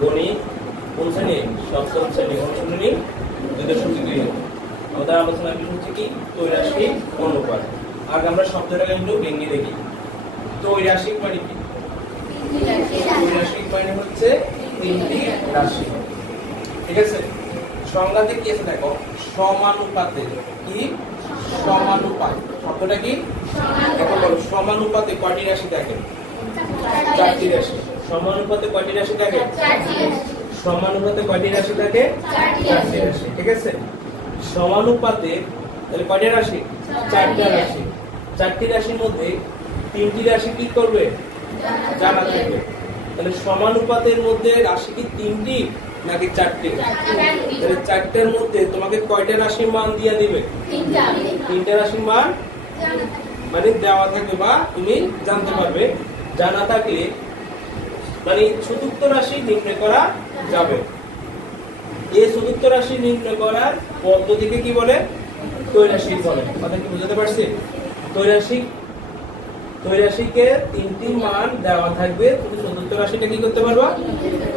গণিত কোন শ্রেণী? সপ্তম শ্রেণী। অনুশীলনী 2.2 আমাদের আলোচনার বিষয় হচ্ছে কি ত্রৈরাশিক অনুপাত। আগে আমরা শব্দটাকে একটু ভেঙে দেখি। ত্রৈরাশিক মানে কি? ত্রৈরাশিক মানে হচ্ছে তিনটি রাশি। ঠিক আছে, সংজ্ঞাতে কি আছে দেখো, সমানুপাতে। কি সমানুপাত? শব্দটা কি? এখন বলো সমানুপাতে কয়টি রাশি থাকে? 4টি রাশি। সমানুপাতে কয়টি রাশি থাকে? সমানুপাতে কয়টি রাশি থাকে? 4টি রাশি। ঠিক আছে, সমানুপাতে তাহলে কয়টি রাশি? 4টা রাশি। 4টি রাশির মধ্যে 3টি রাশি কি করবে? জানা থাকবে। তাহলে সমানুপাতের মধ্যে রাশি কি 3টি নাকি 4টি? তাহলে 4টার মধ্যে তোমাকে কয়টা রাশির মান দিয়ে দিবে? 3টা রাশির মান মানে দেওয়া থাকবে বা তুমি জানতে পারবে। জানা থাকলে মানে চতুর্থ রাশি নির্ণয় করা যাবে। এই চতুর্থ রাশি নির্ণয় করার পদ্ধতিকে কি বলে? ত্রৈরাশিক বলে। কথা কি বুঝতে পারছি? ত্রৈরাশিকে 3টি মান দেওয়া থাকবে, তুমি চতুর্থ রাশিটা কি করতে পারবা?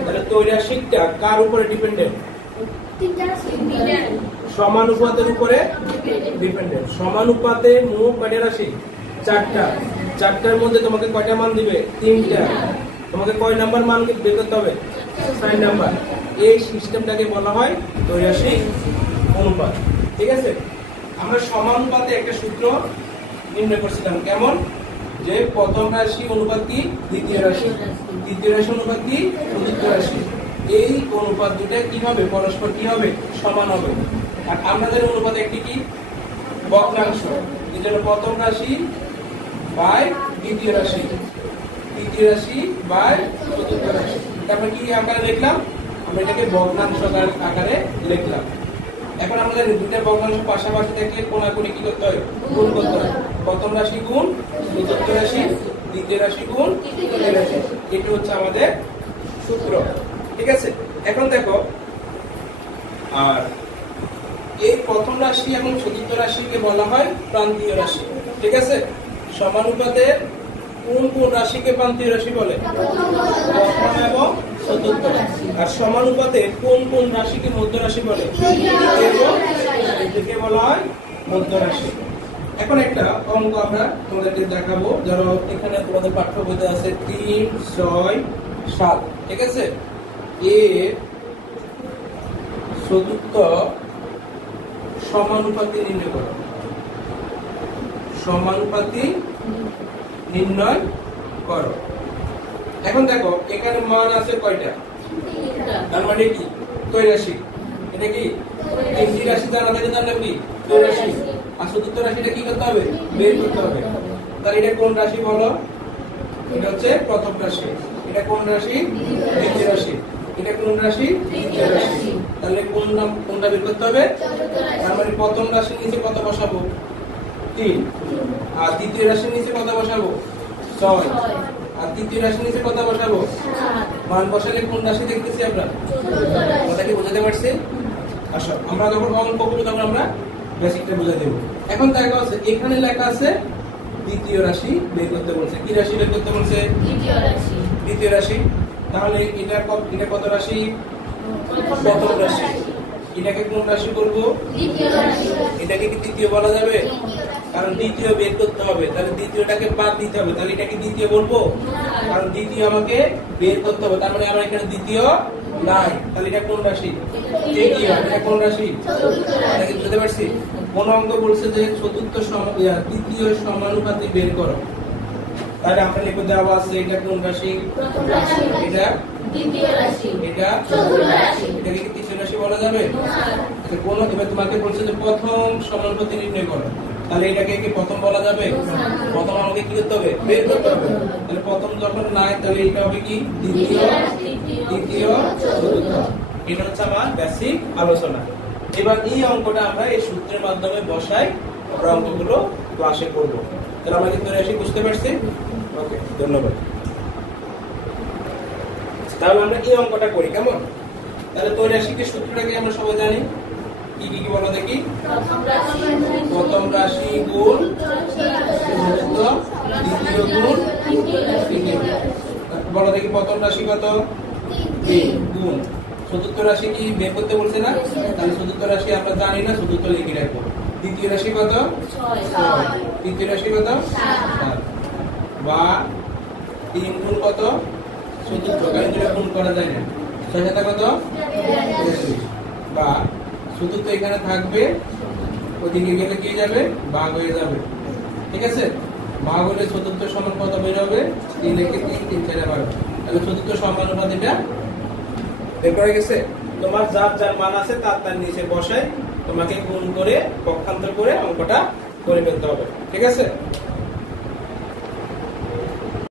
তাহলে ত্রৈরাশিকটা কার উপরে ডিপেন্ডেন্ট? সমানুপাতের উপরে ডিপেন্ডেন্ট। সমানুপাতে মোট কয়টা রাশি? 4টা। 4টার মধ্যে তোমাকে কয়টা মান দিবে? 3টা। তোমাকে কয় নাম্বার মান বের করতে হবে? 6 নাম্বার। এই সিস্টেমটাকে বলা হয় ত্রৈরাশিক অনুপাত। ঠিক আছে, আমরা সমানুপাতে একটা সূত্র নির্ণয় করছিলাম। কেমন? যে প্রথম রাশি অনুপাত কি দ্বিতীয় রাশি, দ্বিতীয় রাশি অনুপাত কি চতুর্থ রাশি। এই অনুপাত দুটো কিভাবে পরস্পর কি হবে? সমান হবে। আর আমাদের অনুপাত একটি কি ভগ্নাংশ। এই জন্য প্রথম রাশি বাই দ্বিতীয় রাশি, তৃতীয় রাশি বাই চতুর্থ রাশি। তারপর কি আকারে লিখলাম? আমরা এটাকে ভগ্নাংশ আকারে লিখলাম। এখন আমাদের দুটো ভগ্নাংশ পাশাপাশি থাকলে কোণাকুণি কি করতে হয়? গুণ করতে হয়। প্রথম রাশি গুণ চতুর্থ রাশি, দ্বিতীয় রাশি গুণ তৃতীয় রাশি। এটা হচ্ছে আমাদের সূত্র। ঠিক আছে, এখন দেখো, আর এই প্রথম রাশি এবং চতুর্থ রাশিকে বলা হয় প্রান্তীয় রাশি। ঠিক আছে, সমানুপাতে কোন কোন রাশিকে প্রান্তীয় রাশি বলে? প্রথম এবং চতুর্থ। আর সমানুপাতে কোন কোন রাশিকে মধ্য রাশি বলে? এটাকে বলা হয় মধ্য রাশি। এখন একটা অঙ্ক আমরা তোমাদেরকে দেখাবো। ধরো এখানে তোমাদের পাঠ্য বইতে আছে 3, 6, 7। ঠিক আছে, এর চতুর্থ সমানুপাতি নির্ণয় করো। সমানুপাতি নির্ণয় করো। এখন দেখো এখানে মান আছে কয়টা? তার মানে কি ত্রৈরাশিক। এটা কি 3টি রাশি জানা থাকে, তার নাম কি ত্রৈরাশিক। আর চতুর্থ রাশিটা কি করতে হবে? বের করতে হবে। তাহলে এটা কোন রাশি বলো? এটা হচ্ছে প্রথম রাশি। এটা কোন রাশি? দ্বিতীয় রাশি। এটা কোন রাশি? তৃতীয় রাশি। তাহলে কোনটা বের করতে হবে? তার মানে প্রথম রাশির নিচে কত বসাবো? 3। আর দ্বিতীয় রাশির নিচে কত বসাবো? 6। আর তৃতীয় রাশির নিচে কত বসাবো? 7। মান বসালে কোন রাশি দেখতেছি আমরা? ওটা কি বুঝাতে পারছি? আসো আমরা যখন অঙ্ক করব তখন আমরা বেসিকটা বুঝাই দেব। এখন দেখা আছে এখানে লেখা আছে দ্বিতীয় রাশি বের করতে বলছে। কি রাশি বের করতে বলছে? দ্বিতীয় রাশি। দ্বিতীয় রাশি। তাহলে এটা কত রাশি? প্রথম রাশি। এটাকে কোন রাশি করব? দ্বিতীয় রাশি। এটাকে কি তৃতীয় বলা যাবে? কারণ দ্বিতীয় বের করতে হবে, তাহলে দ্বিতীয়টাকে বাদ দিতে হবে। তাহলে এটাকে দ্বিতীয় বলবো? কারণ দ্বিতীয় আমাকে বের করতে হবে, তার মানে আমার এখানে দ্বিতীয় নাই। তাহলে এটা কোন রাশি? তৃতীয়। এটা কোন রাশি? এটা কি বুঝতে পারছি? কোন অঙ্ক বলছে যে চতুর্থ তৃতীয় সমানুপাতি বের করো। তাহলে আমরা লিখে দেওয়া আছে এটা কোন রাশি? এটা দ্বিতীয় রাশি। এটা চতুর্থ রাশি। এটাকে কি তৃতীয় রাশি বলা যাবে? কোন এবার তোমাকে বলছে যে প্রথম সমানুপাতি নির্ণয় করো। তাহলে এটাকে কি প্রথম বলা যাবে? প্রথম আমাকে কি করতে হবে? বের করতে হবে। তাহলে প্রথম যখন নাই তাহলে এটা হবে কি? দ্বিতীয়, তৃতীয়, চতুর্থ। এটা হচ্ছে আমার বেসিক আলোচনা। এবার এই অঙ্কটা আমরা এই সূত্রের মাধ্যমে বসাই আমরা অঙ্কগুলো ক্লাসে করব। তাহলে আমরা কি ত্রৈরাশিক বুঝতে পারছি? ওকে, ধন্যবাদ। তাহলে আমরা এই অঙ্কটা করি কেমন? তাহলে ত্রৈরাশিকের সূত্রটাকে আমরা সবাই জানি। কি কি কি বলো দেখি? প্রথম রাশি গুণ চতুর্থ, দ্বিতীয় গুণ তৃতীয়। বলো দেখি প্রথম রাশি কত? 3 গুণ চতুর্থ রাশি কি বের করতে বলছে না? তাহলে চতুর্থ রাশি আমরা জানি না, চতুর্থ লিখে রাখবো। দ্বিতীয় রাশি কত? 6। তৃতীয় রাশি কত? 7। বা 3 গুণ কত? চতুর্থ, কারণ এটা গুণ করা যায় না। 6 7 কত? 42। বা চতুর্থ এখানে থাকবে, ওইদিকে গেলে কি যাবে? ভাগ হয়ে যাবে। ঠিক আছে, ভাগ হলে চতুর্থ সমান কত বের হবে? 3 একে 3 3 4 12। তাহলে চতুর্থ সমানুপাত এটা বের করা গেছে। তোমার যার যার মান আছে তার নিচে বসাই তোমাকে গুণ করে পক্ষান্তর করে অঙ্কটা করে ফেলতে হবে। ঠিক আছে।